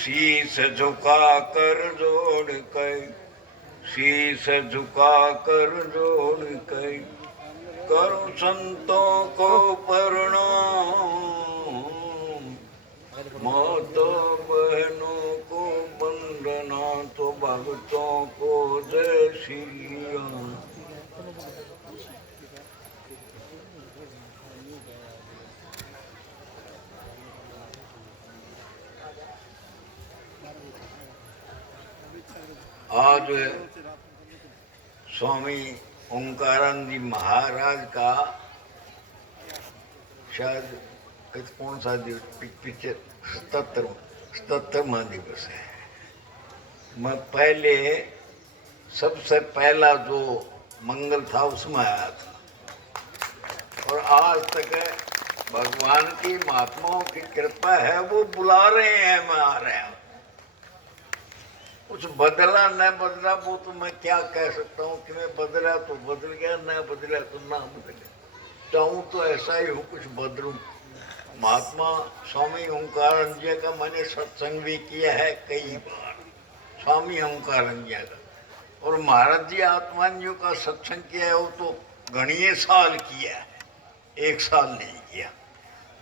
शीश झुका कर जोड़ कर, शीश झुका कर जोड़ कर, करो संतों को प्रणाम, माता बहनों को वंदना, तो भक्तों को जय श्री राम। आज स्वामी ओंकारानंद जी महाराज का शायद कौन सा पिक्चर 77वां दिवस है। मैं पहले सबसे पहला जो मंगल था उसमें आया था, और आज तक भगवान की महात्माओं की कृपा है, वो बुला रहे हैं, मैं आ रहा हूँ। कुछ बदला न बदला वो तो मैं क्या कह सकता हूँ कि मैं बदला तो बदल गया, न बदला तो ना बदले। चाहूँ तो ऐसा ही हो, कुछ बदलूं। महात्मा स्वामी ओंकारानंद जी का मैंने सत्संग भी किया है कई बार, स्वामी ओंकारानंद जी का, और महाराज जी आत्मान्यों का सत्संग किया है वो तो घणीय साल किया है, एक साल नहीं किया।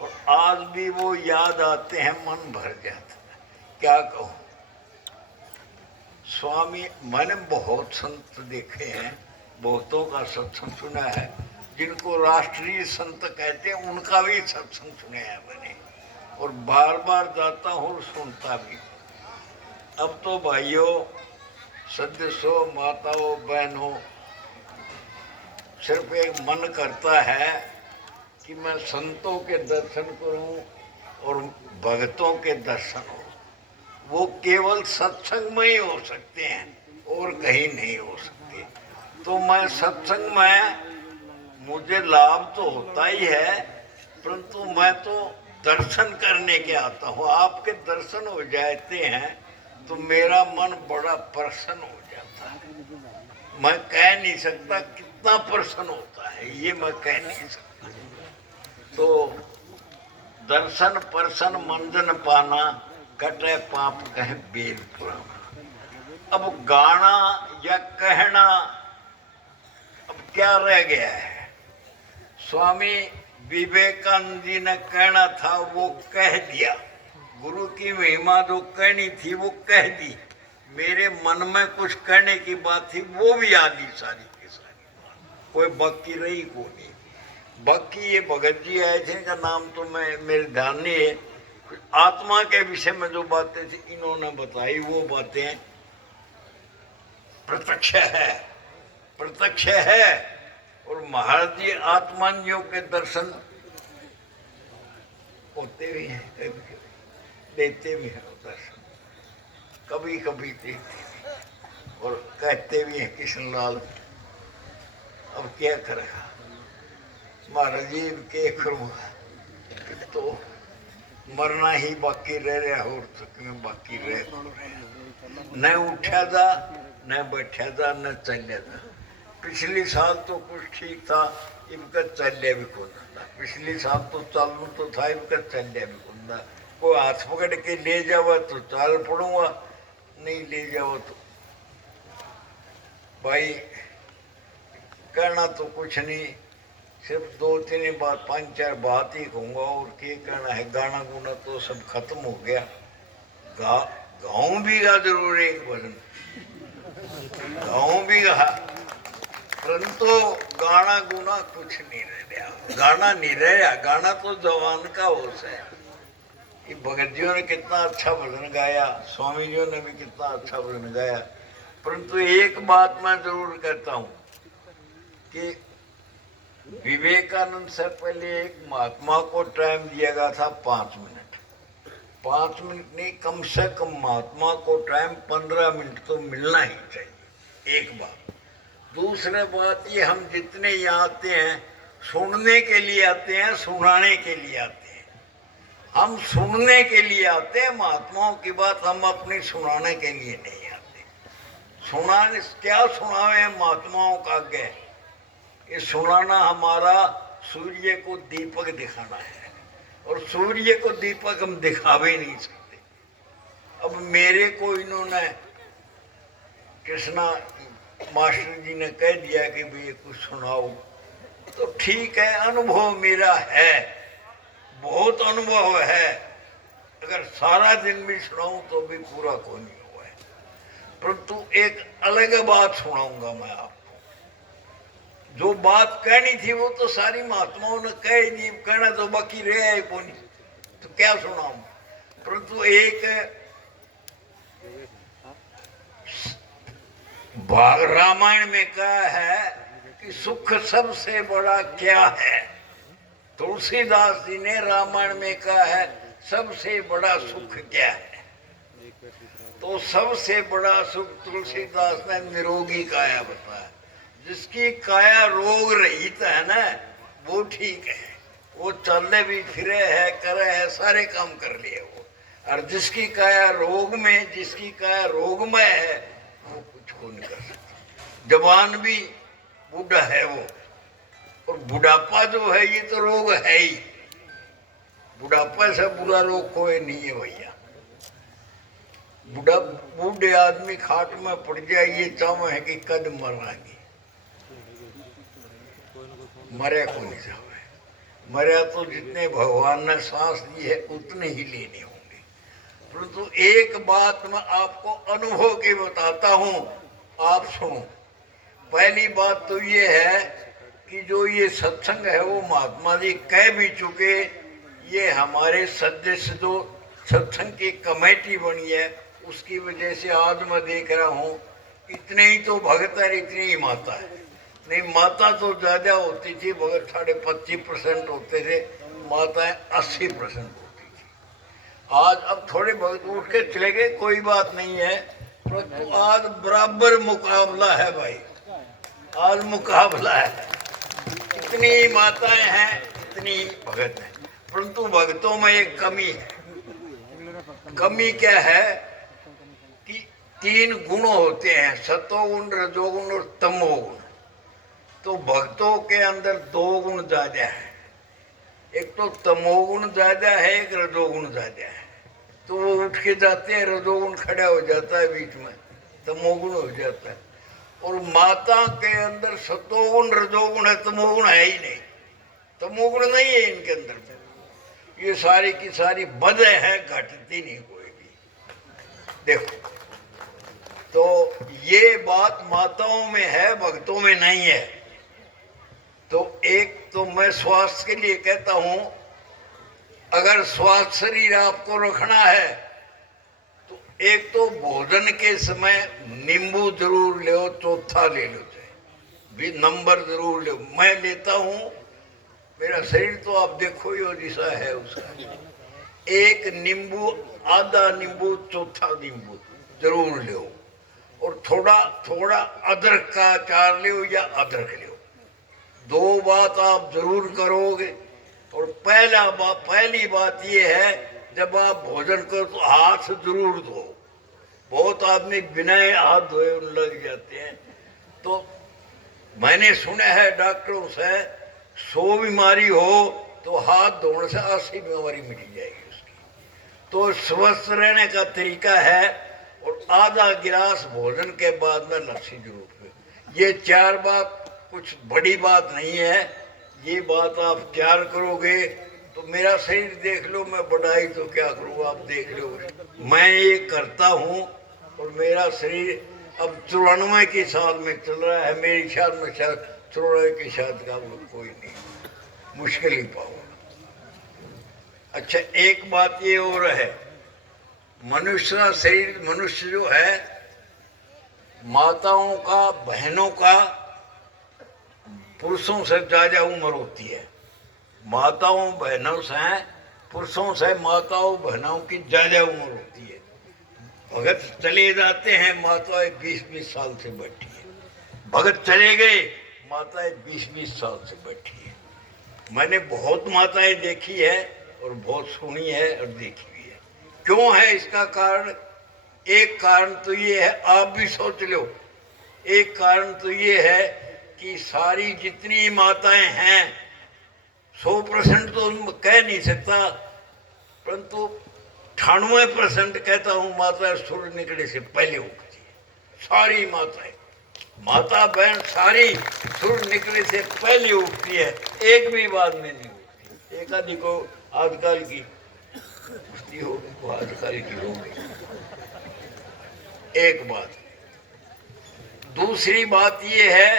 और आज भी वो याद आते हैं, मन भर जाता है। क्या कहूँ, स्वामी मैंने बहुत संत देखे हैं, बहुतों का सत्संग सुना है, जिनको राष्ट्रीय संत कहते हैं उनका भी सत्संग सुना है मैंने, और बार बार जाता हूँ और सुनता भी। अब तो भाइयों, सदस्यों, माताओं, बहनों, सिर्फ एक मन करता है कि मैं संतों के दर्शन करूं और भक्तों के दर्शन हो। वो केवल सत्संग में ही हो सकते हैं और कहीं नहीं हो सकते। तो मैं सत्संग में मुझे लाभ तो होता ही है, परंतु मैं तो दर्शन करने के आता हूँ। आपके दर्शन हो जाते हैं तो मेरा मन बड़ा प्रसन्न हो जाता है। मैं कह नहीं सकता कितना प्रसन्न होता है, ये मैं कह नहीं सकता। तो दर्शन प्रसन्न मंजन पाना, कटे पाप कहे बेल पुराना। अब गाना या कहना अब क्या रह गया है? स्वामी विवेकानंद जी ने कहना था वो कह दिया, गुरु की महिमा जो कहनी थी वो कह दी। मेरे मन में कुछ कहने की बात थी, वो भी आ गई सारी की सारी, कोई बाकी रही को नहीं। बाकी ये भगत जी आए थे, इनका नाम तो मैं मेरे ध्यान नहीं है, आत्मा के विषय में जो बातें थी इन्होंने बताई, वो बातें प्रत्यक्ष है, प्रत्यक्ष है। और महाराज जी आत्मान्यों के दर्शन होते भी हैं, कभी कभी देते भी हैं दर्शन, कभी कभी देते भी और कहते भी हैं कृष्णलाल अब क्या करेगा महाराज जी के करूँगा, तो मरना ही बाकी रह रहा और तक में बाकी रह न उठा था, न बैठा था, न चलिया था। पिछली साल तो कुछ ठीक था, इनका चलिया भी कौन था। पिछली साल तो चालू तो था, इनका चलिया भी कौन था। कोई हाथ पकड़ के ले जावा तो चाल पड़ूंगा, नहीं ले जाओ तो भाई कहना तो कुछ नहीं, सिर्फ 2-3 बात, 5-4 बात ही कहूँगा, और क्या कहना है। गाना गुना तो सब खत्म हो गया। गाँव भी गा जरूर एक भजन, गाँव भी गा, परंतु गाना गुना कुछ नहीं रह गया, गाना नहीं रह गया। गाना तो जवान का होश है। ये भगत जियों ने कितना अच्छा भजन गाया, स्वामी जियों ने भी कितना अच्छा भजन गाया, परंतु एक बात मैं जरूर कहता हूँ कि विवेकानंद से पहले एक महात्मा को टाइम दिया गया था 5 मिनट। 5 मिनट नहीं, कम से कम महात्मा को टाइम 15 मिनट तो मिलना ही चाहिए। एक बात। दूसरी बात, ये हम जितने यहाँ आते हैं सुनने के लिए आते हैं, सुनाने के लिए आते हैं। हम सुनने के लिए आते हैं महात्माओं की बात, हम अपनी सुनाने के लिए नहीं आते। सुनाने क्या सुनावे महात्माओं का आगे, ये सुनाना हमारा सूर्य को दीपक दिखाना है, और सूर्य को दीपक हम दिखा भी नहीं सकते। अब मेरे को इन्होंने कृष्णा मास्टर जी ने कह दिया कि भाई कुछ सुनाओ, तो ठीक है, अनुभव मेरा है, बहुत अनुभव है। अगर सारा दिन भी सुनाऊं तो भी पूरा को नहीं हुआ है, परंतु एक अलग बात सुनाऊंगा मैं आपको। जो बात कहनी थी वो तो सारी महात्माओं ने कह दी, कहना तो बाकी रह है कोई, तो क्या सुनाऊं। परंतु एक भाग रामायण में कहा है कि सुख सबसे बड़ा क्या है। तुलसीदास जी ने रामायण में कहा है सबसे बड़ा सुख क्या है। तो सबसे बड़ा सुख तुलसीदास ने निरोगी काया बताया। जिसकी काया रोग रहित है ना, वो ठीक है, वो चलने भी फिरे है, करे है, सारे काम कर लिए वो। और जिसकी काया रोग में, जिसकी काया रोगमय है, वो कुछ को नहीं कर सकता। जवान भी बूढ़ा है वो, और बुढ़ापा जो है ये तो रोग है ही। बुढ़ापा से बुरा रोग कोई नहीं है भैया। बूढ़े आदमी खाट में पड़ जाए, ये चाव है कि कद मरांगे, मरे को नहीं जावे। मरे तो जितने भगवान ने सांस दी है उतने ही लेने होंगे। परंतु एक बात मैं आपको अनुभव के बताता हूं, आप सुनो। पहली बात तो ये है कि जो ये सत्संग है वो महात्मा जी कह भी चुके। ये हमारे सदस्य जो सत्संग की कमेटी बनी है उसकी वजह से आज मैं देख रहा हूँ इतने ही तो भगत है, इतनी ही माता है। नहीं, माता तो ज्यादा होती थी, भगत 25% होते थे, माताएं 80% होती थी। आज अब थोड़े भगत उठ के चले गए, कोई बात नहीं है, परंतु आज बराबर मुकाबला है भाई, आज मुकाबला है। इतनी माताएं हैं, इतनी भगत हैं, परंतु भक्तों में एक कमी है। कमी क्या है कि 3 गुण होते हैं, सतोगुण, रजोगुण और तमोगुण। तो भक्तों के अंदर 2 गुण ज्यादा है, एक तो तमोगुण ज्यादा है, एक रजोगुण ज्यादा है। तो वो उठ के जाते हैं, रजोगुण खड़ा हो जाता है बीच में, तमोगुण हो जाता है। और माता के अंदर सतोगुण, रजोगुण है, तमोगुण है ही नहीं, तमोगुण नहीं है इनके अंदर। ये सारी की सारी बदे हैं, घटती नहीं कोई भी। देखो, तो ये बात माताओं में है, भक्तों में नहीं है। तो एक तो मैं स्वास्थ्य के लिए कहता हूं, अगर स्वास्थ्य शरीर आपको रखना है तो एक तो भोजन के समय नींबू जरूर लो, चौथा ले लो, भी नंबर जरूर लो। मैं लेता हूं, मेरा शरीर तो आप देखो ही जैसा है उसका। एक नींबू, आधा नींबू, चौथा नींबू जरूर लो। और थोड़ा थोड़ा अदरक का अचार लो या अदरक लो। 2 बात आप जरूर करोगे। और पहली बात ये है, जब आप भोजन करो तो हाथ जरूर धो। बहुत आदमी बिना हाथ धोए लग जाते हैं। तो मैंने सुना है डॉक्टरों से, 100 बीमारी हो तो हाथ धोने से 80 बीमारी मिट जाएगी उसकी। तो स्वस्थ रहने का तरीका है। और आधा गिलास भोजन के बाद में लस्सी जरूर पियो। ये 4 बात कुछ बड़ी बात नहीं है। ये बात आप 4 करोगे तो मेरा शरीर देख लो, मैं बढ़ाई तो क्या करूँ, आप देख लो। मैं ये करता हूँ और मेरा शरीर अब 94 की साल में चल रहा है। मेरी शायद में 94 की शायद का कोई नहीं, मुश्किल ही पाऊंगा। अच्छा, एक बात ये और है, मनुष्य का शरीर, मनुष्य जो है, माताओं का, बहनों का पुरुषों से ज्यादा उम्र होती है। माताओं बहनों से, पुरुषों से माताओं बहनों की ज्यादा उम्र होती है। भगत चले जाते हैं, माताएं 20-20 साल से बैठी है। भगत चले गए, माताएं 20-20 साल से बैठी है। मैंने बहुत माताएं देखी है और बहुत सुनी है और देखी भी है। क्यों है इसका कारण? एक कारण तो ये है, आप भी सोच लो। एक कारण तो ये है कि सारी जितनी माताएं हैं, 100% तो कह नहीं सकता, परंतु 98% कहता हूं माता सूर्य निकलने से पहले उठती है। सारी माताएं, माता बहन सारी सूर्य निकलने से पहले उठती है, एक भी बाद में नहीं उठती। एक आदि को आजकल की उठती हो, वो आजकल की हो गई। एक बात। दूसरी बात ये है,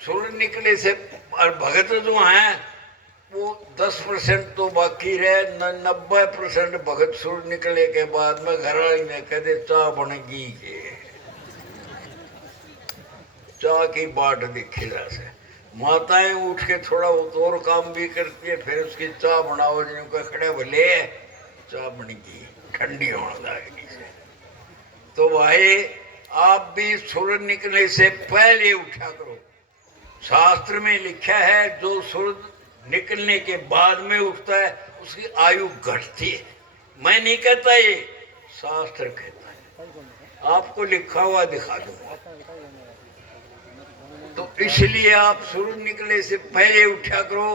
सूर्य निकले से और भगत जो हैं वो 10% तो बाकी रहे, 90% भगत सूर्य निकले के बाद में घर वाली में कहते चाह बनेगी के चाह की बाट दिखे से। माताएं उठ के थोड़ा और काम भी करती है, फिर उसकी चाह बनाओ, जिनको खड़े भले चाह बनेगी ठंडी होने लगेगी से। तो भाई आप भी सूर्य निकलने से पहले उठा करो। शास्त्र में लिखा है जो सूर्य निकलने के बाद में उठता है उसकी आयु घटती है। मैं नहीं कहता, ये शास्त्र कहता है, आपको लिखा हुआ दिखा दूंगा। तो इसलिए आप सूर्य निकले से पहले उठा करो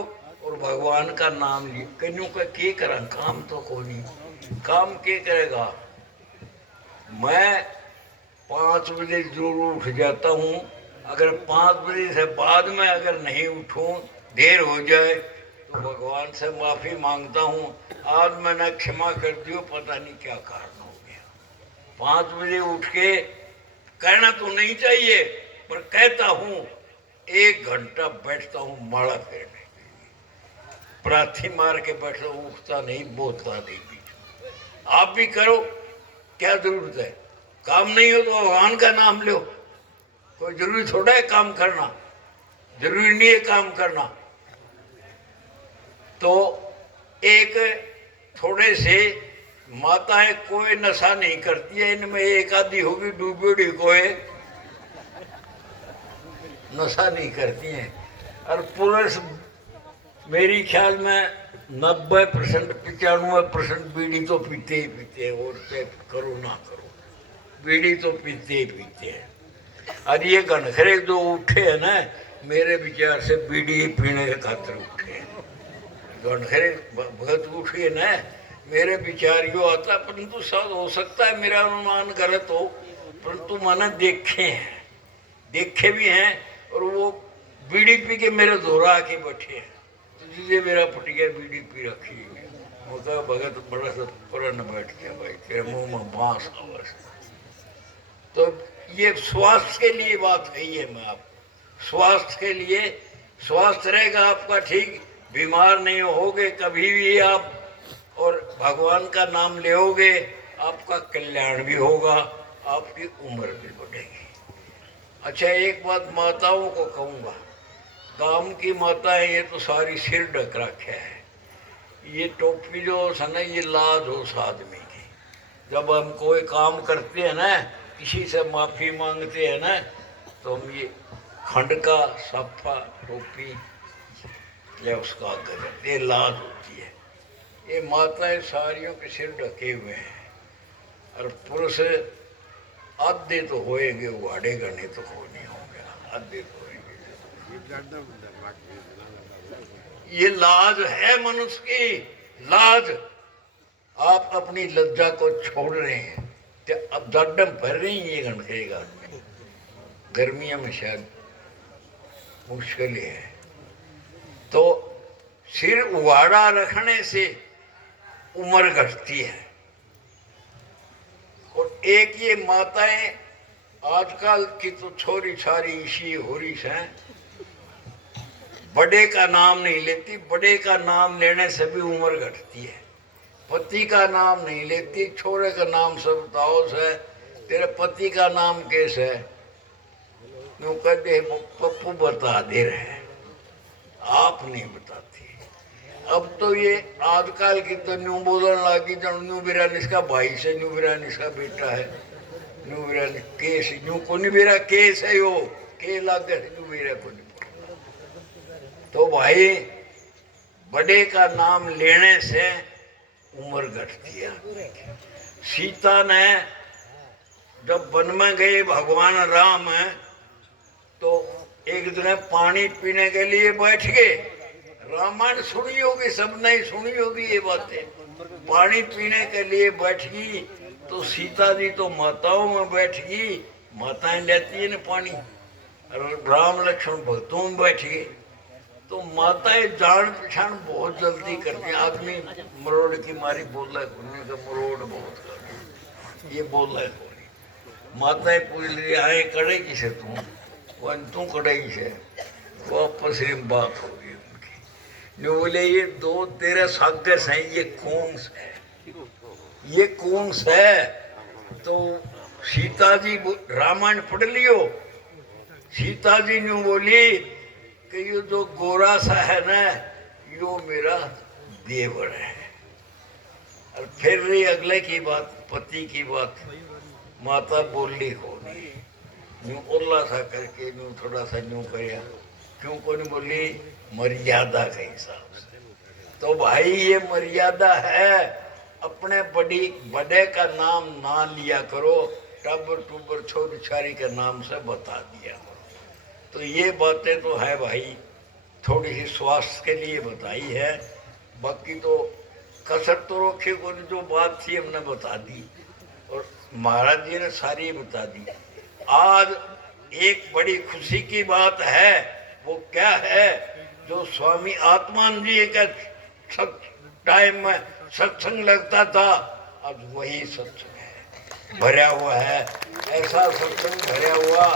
और भगवान का नाम लियो। कन्यों का क्या करा, काम तो कोई नहीं, काम क्या करेगा। मैं 5 बजे जरूर उठ जाता हूँ, अगर 5 बजे से बाद में अगर नहीं उठूं, देर हो जाए तो भगवान से माफी मांगता हूँ, आज मैंने क्षमा कर दियो, पता नहीं क्या कारण हो गया। 5 बजे उठ के कहना तो नहीं चाहिए, पर कहता हूँ 1 घंटा बैठता हूँ माला फेरने के लिए, प्रार्थी मार के बैठता हूँ, उठता नहीं, बोलता नहीं। बीच आप भी करो, क्या जरूरत है। काम नहीं हो तो भगवान का नाम लो, कोई जरूरी थोड़ा है काम करना, जरूरी नहीं है काम करना। तो एक थोड़े से माताएं कोई नशा नहीं करती है, इनमें एक आधी होगी डूबेड़ी, कोई नशा नहीं करती हैं। और पुरुष मेरी ख्याल में 90% 95% बीड़ी तो पीते ही पीते हैं, और से करो ना करो, बीड़ी तो पीते ही पीते हैं। और ये गणखरे जो उठे हैं ना, मेरे विचार से बीड़ी पीने के खातिर उठे हैं। गणखरे भगत उठे ना, मेरे विचार यो आता, परंतु शायद हो सकता है मेरा अनुमान गलत हो, परंतु मैंने देखे भी हैं, और वो बीड़ी पी के मेरे दोहरा आके बैठे हैं। तो जिसे मेरा पटिया बीड़ी पी रखी है, वो कहा भगत बड़ा सा पुराना बैठ गया, भाई तेरे मुंह में बांस आवाज। तो ये स्वास्थ्य के लिए बात कही है मैं आप, स्वास्थ्य के लिए, स्वास्थ्य रहेगा आपका ठीक, बीमार नहीं होगे कभी भी आप, और भगवान का नाम लेओगे, आपका कल्याण भी होगा, आपकी उम्र भी बढ़ेगी। अच्छा, एक बात माताओं को कहूँगा, गांव की माताएं ये तो सारी सिर ढक रखे है, ये टोपी जो है ना, ये लाज हो आदमी की। जब हम कोई काम करते हैं ना, किसी से माफ़ी मांगते हैं ना, तो हम ये खंड का सफा टोपी या उसका गजर, ये लाज होती है। ये माताएं सारियों के सिर ढके हुए हैं, और पुरुष आधे तो होएंगे, वाड़े गणे तो हो नहीं होंगे, आधे तो होएंगे। ये लाज है मनुष्य की, लाज। आप अपनी लज्जा को छोड़ रहे हैं, अब दर्दम भर रही है ये गणखेगा में, गर्मियों में शायद मुश्किल है। तो सिर उगाड़ा रखने से उम्र घटती है। और एक ये माताएं आजकल की तो छोरी छारी इसी हो रही है, बड़े का नाम नहीं लेती, बड़े का नाम लेने से भी उम्र घटती है। पति का नाम नहीं लेती, छोरे का नाम सब दाओस है, तेरे पति का नाम कैसे है, यूँ कहते पप्पू बता दे रहे, आप नहीं बताती। अब तो ये आजकल की तो न्यू बोलने लगी, जब न्यू बिरानिस का भाई से न्यू बिरानिस का बेटा है, न्यू बिरानिस केस, न्यू को नहीं बेरा केस है, यो के लग गए न्यू बेरा को नहीं। तो भाई बड़े का नाम लेने से उम्र घटती है। सीता ने जब वन में गए भगवान राम है, तो एक दिन पानी पीने के लिए बैठ गए। रामायण सुनी होगी, सब नहीं सुनी होगी ये बातें। पानी पीने के लिए बैठ गई तो सीता जी तो माताओं में बैठ गई, माताएं लेती है ना पानी, और राम लक्ष्मण भक्तों में बैठ गए। तो माताएं जान पहचान बहुत जल्दी करती हैं। आदमी मरोड़ की मारी बोल रहा है का मरोड़ बहुत कर, ये बोल रहा है माताएं पूछ ली आए कड़ेगी से तू कड़ेगी से, वापस बात होगी उनकी। जो बोले ये दो तेरे सागस हैं, ये कौन से, ये कौन से? तो सीता जी रामायण पढ़ लियो, सीता जी ने बोली कि ये जो गोरा सा है ना यो मेरा देवर है। और फिर रही अगले की बात, पति की बात, माता बोली होगी यूं उल्ला सा करके यूं थोड़ा सा यूं करिया, क्यों को नहीं बोली? मर्यादा के हिसाब से। तो भाई ये मर्यादा है, अपने बड़े का नाम ना लिया करो, टबर टूबर छोटी छारी के नाम से बता दिया करो। तो ये बातें तो है भाई, थोड़ी सी स्वास्थ्य के लिए बताई है, बाकी तो कसर तो रोके को जो बात थी हमने बता दी और महाराज जी ने सारी बता दी। आज एक बड़ी खुशी की बात है, वो क्या है? जो स्वामी आत्मानंद जी का टाइम में सत्संग लगता था, अब वही सत्संग है, भरा हुआ है। ऐसा सत्संग भरा हुआ,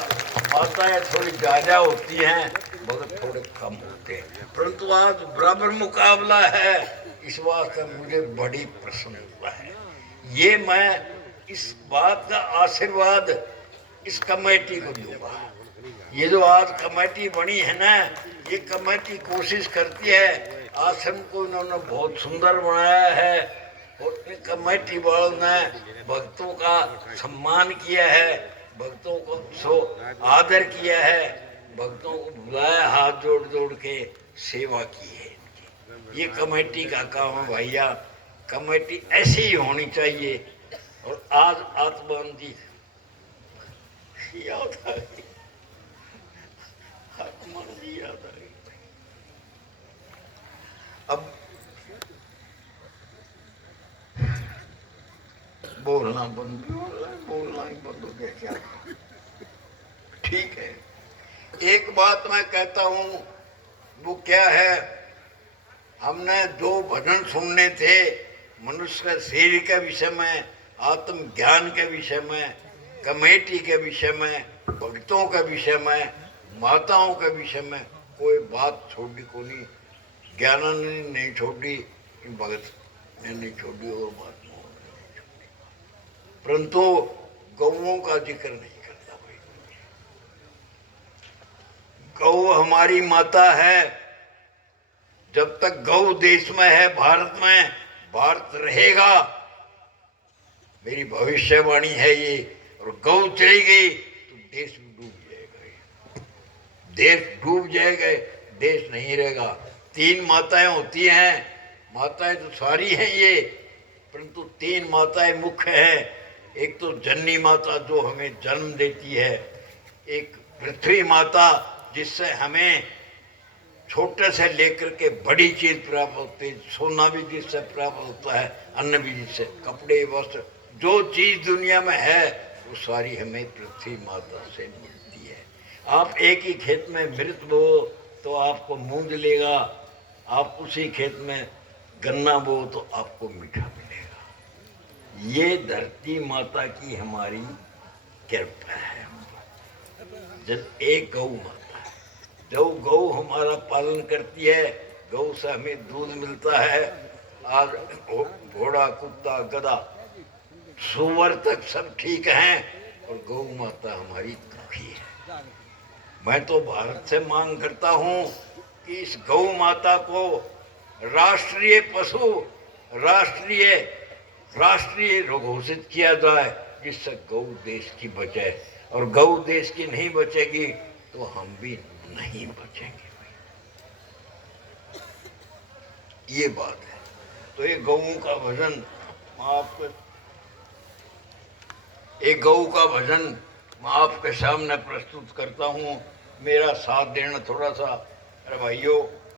माताएं थोड़ी ज्यादा होती हैं, भगत थोड़े कम होते हैं, परंतु आज बराबर मुकाबला है। इस बात का मुझे बड़ी प्रसन्नता है। ये मैं इस बात का आशीर्वाद इस कमेटी को दूंगा। ये जो आज कमेटी बनी है ना, ये कमेटी कोशिश करती है, आश्रम को इन्होंने बहुत सुंदर बनाया है और इन कमेटी वालों ने भक्तों का सम्मान किया है, भक्तों को सो आदर किया है, भक्तों को बुलाया, हाथ जोड़ जोड़ के सेवा की है। ये कमेटी का काम है भैया, कमेटी ऐसी ही होनी चाहिए। और आज आत्मानंद जी याद आ गई, आत्मानंद जी याद आ गई। अब बोलना बंद बोलना ही बंद हो गया क्या? ठीक है, एक बात मैं कहता हूं, वो क्या है? हमने दो भजन सुनने थे, मनुष्य का शरीर के विषय में, आत्म ज्ञान के विषय में, कमेटी के विषय में, भक्तों के विषय में, माताओं के विषय में। कोई बात छोड़ी को नहीं, ज्ञानानंद ने नहीं छोड़ी, भगत ने नहीं छोड़ी और महात्माओं ने नहीं छोड़ी, परंतु गौओं का जिक्र नहीं करता भाई। गौ हमारी माता है, जब तक गौ देश में है, भारत में, भारत रहेगा, मेरी भविष्यवाणी है ये। और गौ चली गई तो देश डूब जाएगा, देश डूब जाएगा, देश नहीं रहेगा। तीन माताएं होती हैं, माताएं तो सारी हैं ये, परंतु तीन माताएं मुख्य हैं। एक तो जननी माता जो हमें जन्म देती है, एक पृथ्वी माता जिससे हमें छोटे से लेकर के बड़ी चीज प्राप्त होती है, सोना भी जिससे प्राप्त होता है, अन्न भी जिससे, कपड़े वस्त्र, जो चीज दुनिया में है वो सारी हमें पृथ्वी माता से मिलती है। आप एक ही खेत में मृत बो तो आपको मूंग लेगा, आप उसी खेत में गन्ना बो तो आपको मीठा मिलेगा। ये धरती माता की हमारी कृपा है। जब एक गौ माता है, जो गौ हमारा पालन करती है, गौ से हमें दूध मिलता है। आज घोड़ा, कुत्ता, गधा, सुअर तक सब ठीक हैं और गौ माता हमारी दुखी है। मैं तो भारत से मांग करता हूं कि इस गौ माता को राष्ट्रीय पशु, राष्ट्रीय घोषित किया जाए, जिससे गौ देश की बचे। और गौ देश की नहीं बचेगी तो हम भी नहीं बचेंगे। ये बात है। तो ये गऊ का भजन आपको, एक गऊ का भजन मैं आपके सामने प्रस्तुत करता हूँ। मेरा साथ देना थोड़ा सा। अरे भाइयों,